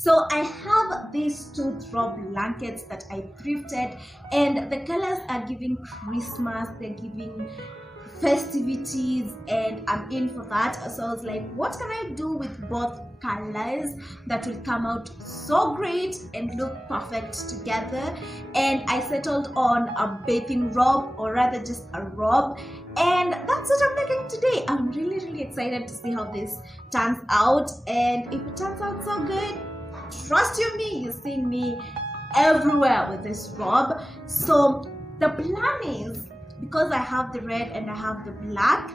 So I have these two drop blankets that I thrifted, and the colors are giving Christmas, they're giving festivities, and I'm in for that. So I was like, what can I do with both colors that will come out so great and look perfect together? And I settled on a bathing robe, or rather just a robe, and that's what I'm making today. I'm really excited to see how this turns out, and if it turns out so good, trust you me, you're seeing me everywhere with this robe. So the plan is, because I have the red and I have the black,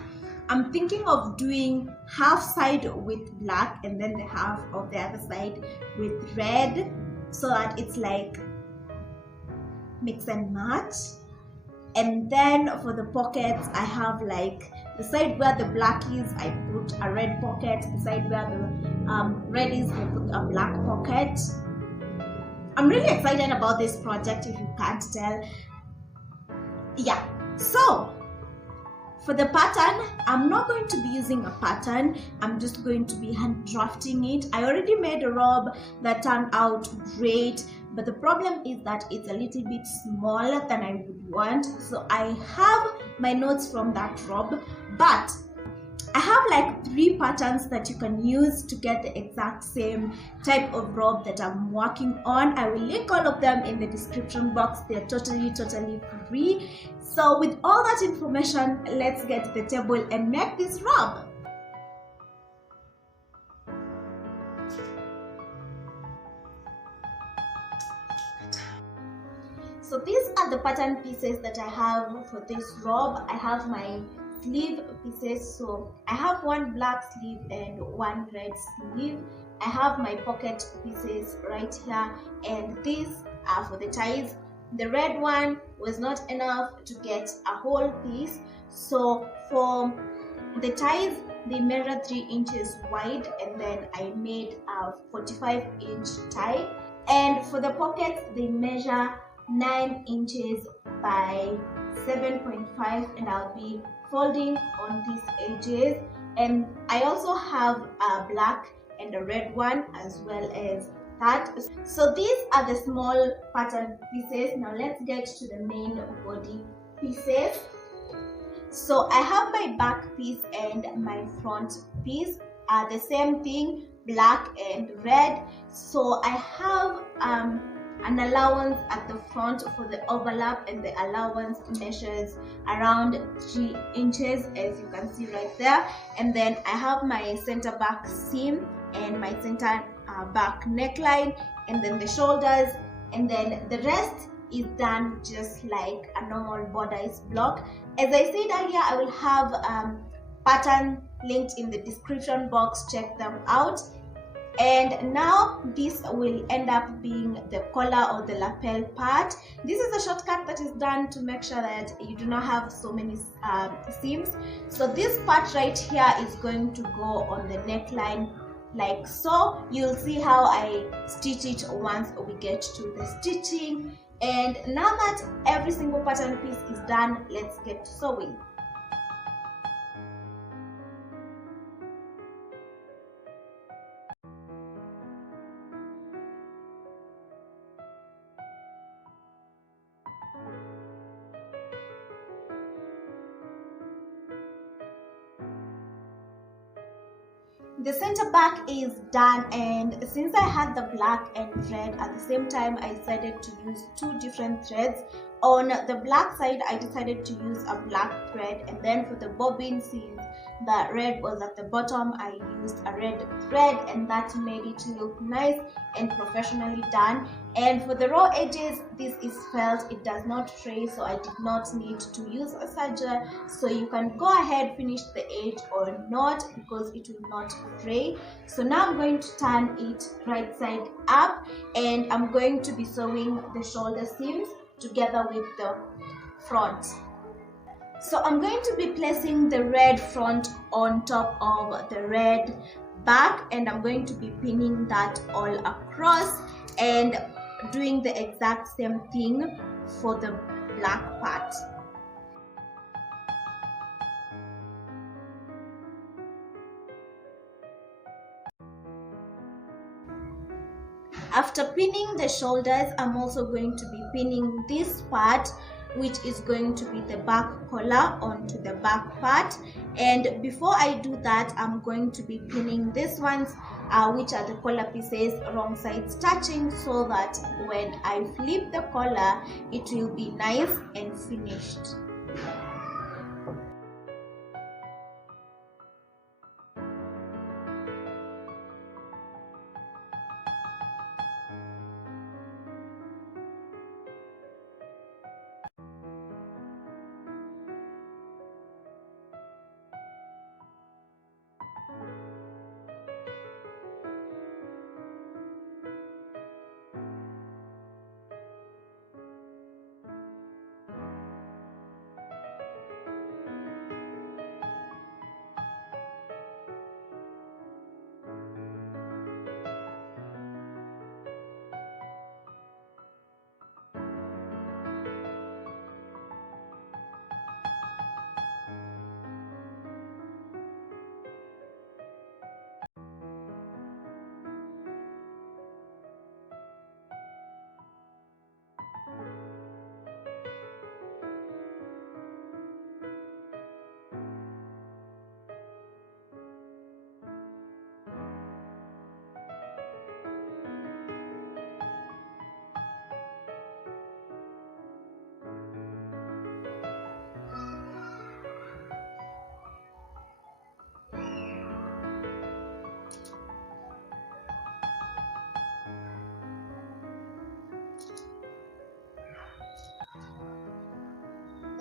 I'm thinking of doing half side with black and then the half of the other side with red, so that it's like mix and match. And then for the pockets, I have like the side where the black is, I put a red pocket. The side where the red is, I put a black pocket. I'm really excited about this project, if you can't tell. Yeah, so for the pattern, I'm not going to be using a pattern. I'm just going to be hand drafting it. I already made a robe that turned out great, but the problem is that it's a little bit smaller than I would want. So I have my notes from that robe, but I have like 3 patterns that you can use to get the exact same type of robe that I'm working on. I will link all of them in the description box. They're totally free. So with all that information, let's get to the table and make this robe. So these are the pattern pieces that I have for this robe. I have my sleeve pieces, so I have one black sleeve and one red sleeve. I have my pocket pieces right here, and these are for the ties. The red one was not enough to get a whole piece, so for the ties, they measure 3 inches wide, and then I made a 45-inch tie. And for the pockets, they measure 9 inches by 7.5, and I'll be folding on these edges. And I also have a black and a red one as well as that. So these are the small pattern pieces. Now let's get to the main body pieces. So I have my back piece and my front piece are the same thing, black and red. So I have an allowance at the front for the overlap, and the allowance measures around 3 inches, as you can see right there. And then I have my center back seam and my center back neckline, and then the shoulders, and then the rest is done just like a normal bodice block. As I said earlier, I will have pattern linked in the description box. Check them out. And now this will end up being the collar or the lapel part. This is a shortcut that is done to make sure that you do not have so many seams. So this part right here is going to go on the neckline like so. You'll see how I stitch it once we get to the stitching. And now that every single pattern piece is done, let's get to sewing. The center back is done, and since I had the black and red at the same time, I decided to use 2 different threads. On the black side, I decided to use a black thread, and then for the bobbin, since the red was at the bottom, I used a red thread, and that made it look nice and professionally done. And for the raw edges, this is felt, it does not fray, so I did not need to use a serger. So you can go ahead, finish the edge or not, because it will not fray. So now I'm going to turn it right side up, and I'm going to be sewing the shoulder seams together with the front. So I'm going to be placing the red front on top of the red back, and I'm going to be pinning that all across and doing the exact same thing for the black part. After pinning the shoulders, I'm also going to be pinning this part, which is going to be the back collar, onto the back part. And before I do that, I'm going to be pinning these ones, which are the collar pieces, wrong sides touching, so that when I flip the collar, it will be nice and finished.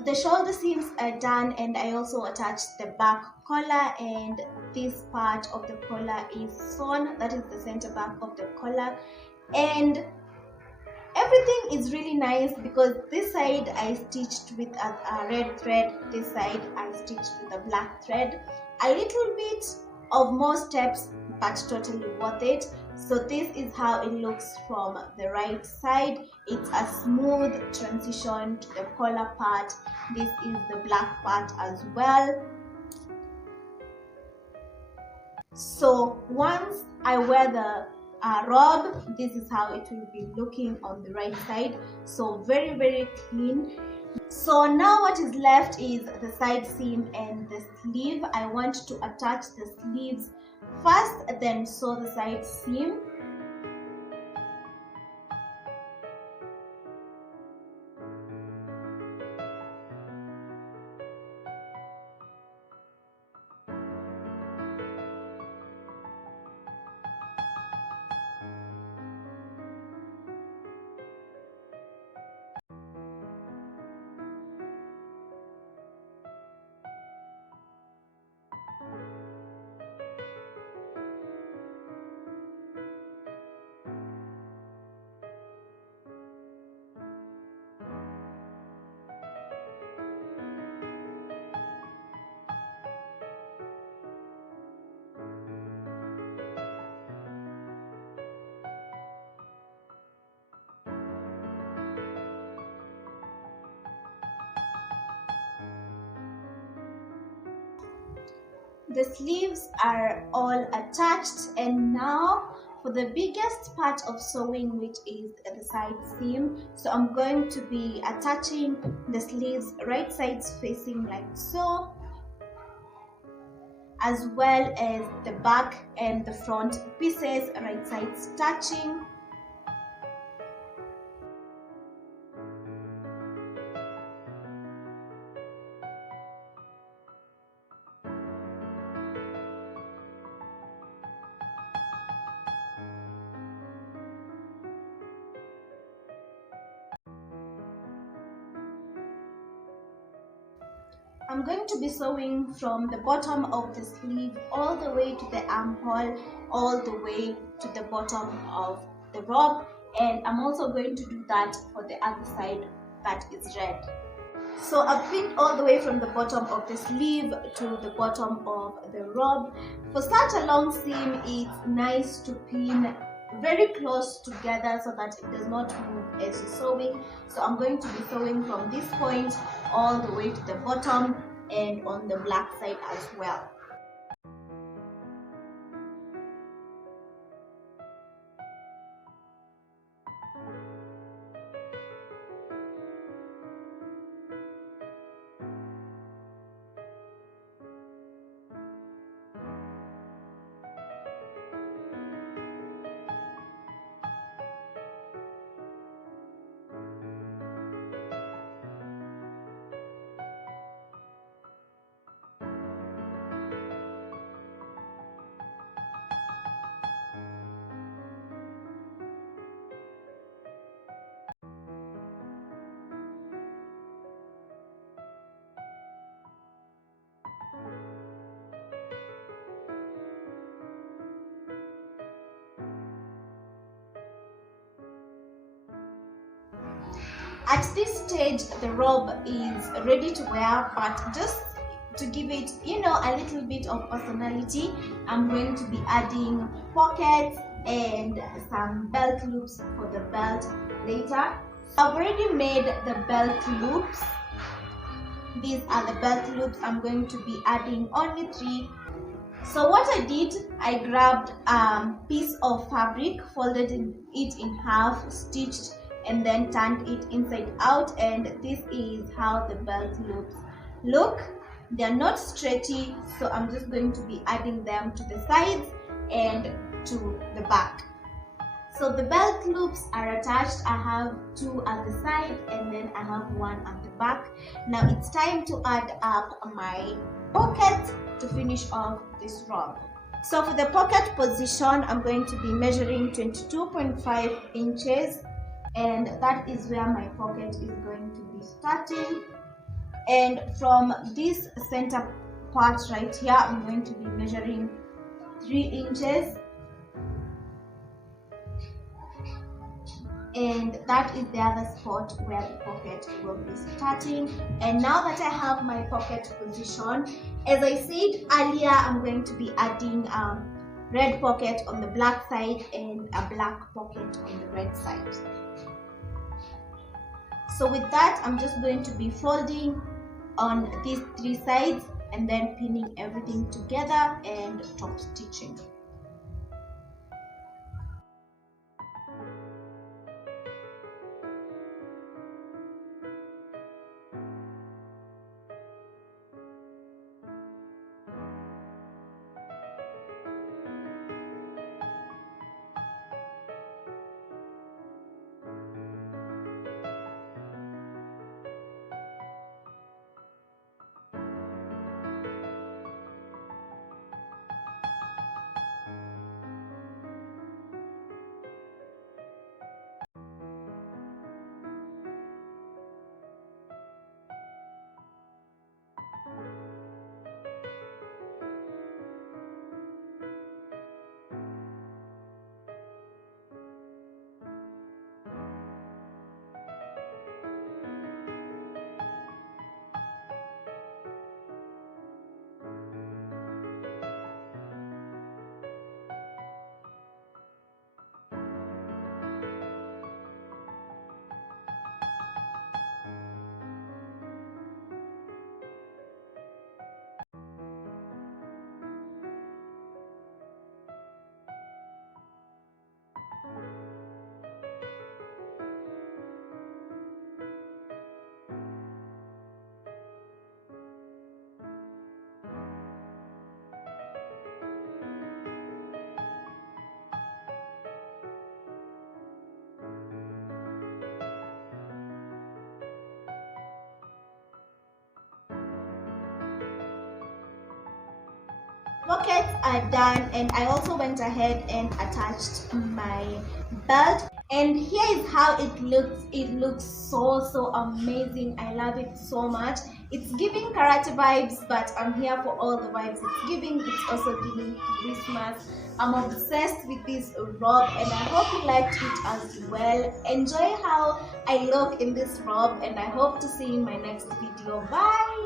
The shoulder seams are done, and I also attached the back collar, and this part of the collar is sewn. That is the center back of the collar, and everything is really nice because this side I stitched with a red thread, this side I stitched with a black thread. A little bit of more steps, but totally worth it. So this is how it looks from the right side. It's a smooth transition to the collar part. This is the black part as well. So once I wear the robe, this is how it will be looking on the right side. So very clean. So now what is left is the side seam and the sleeve. I want to attach the sleeves first, then sew the side seam. The sleeves are all attached, and now for the biggest part of sewing, which is the side seam. So I'm going to be attaching the sleeves right sides facing like so, as well as the back and the front pieces right sides touching. I'm going to be sewing from the bottom of the sleeve all the way to the armhole, all the way to the bottom of the robe, and I'm also going to do that for the other side that is red. So I've pinned all the way from the bottom of the sleeve to the bottom of the robe. For such a long seam, it's nice to pin very close together so that it does not move as you're sewing. So I'm going to be sewing from this point all the way to the bottom and on the black side as well. At this stage, the robe is ready to wear, but just to give it, a little bit of personality, I'm going to be adding pockets and some belt loops for the belt later. I've already made the belt loops. These are the belt loops. I'm going to be adding only 3. So what I did, I grabbed a piece of fabric, folded it in half, stitched, and then turned it inside out, and this is how the belt loops look. They are not stretchy, so I'm just going to be adding them to the sides and to the back. So the belt loops are attached. I have 2 at the side and then I have 1 at the back. Now it's time to add up my pocket to finish off this robe. So for the pocket position, I'm going to be measuring 22.5 inches, and that is where my pocket is going to be starting. And from this center part right here, I'm going to be measuring 3 inches, and that is the other spot where the pocket will be starting. And now that I have my pocket position, as I said earlier, I'm going to be adding red pocket on the black side and a black pocket on the red side. So with that, I'm just going to be folding on these 3 sides and then pinning everything together and top stitching. Pockets are done, and I also went ahead and attached my belt, and here is how it looks. It looks so amazing. I love it so much. It's giving karate vibes, but I'm here for all the vibes it's also giving Christmas. I'm obsessed with this robe, and I hope you liked it as well. Enjoy how I look in this robe, and I hope to see you in my next video. Bye.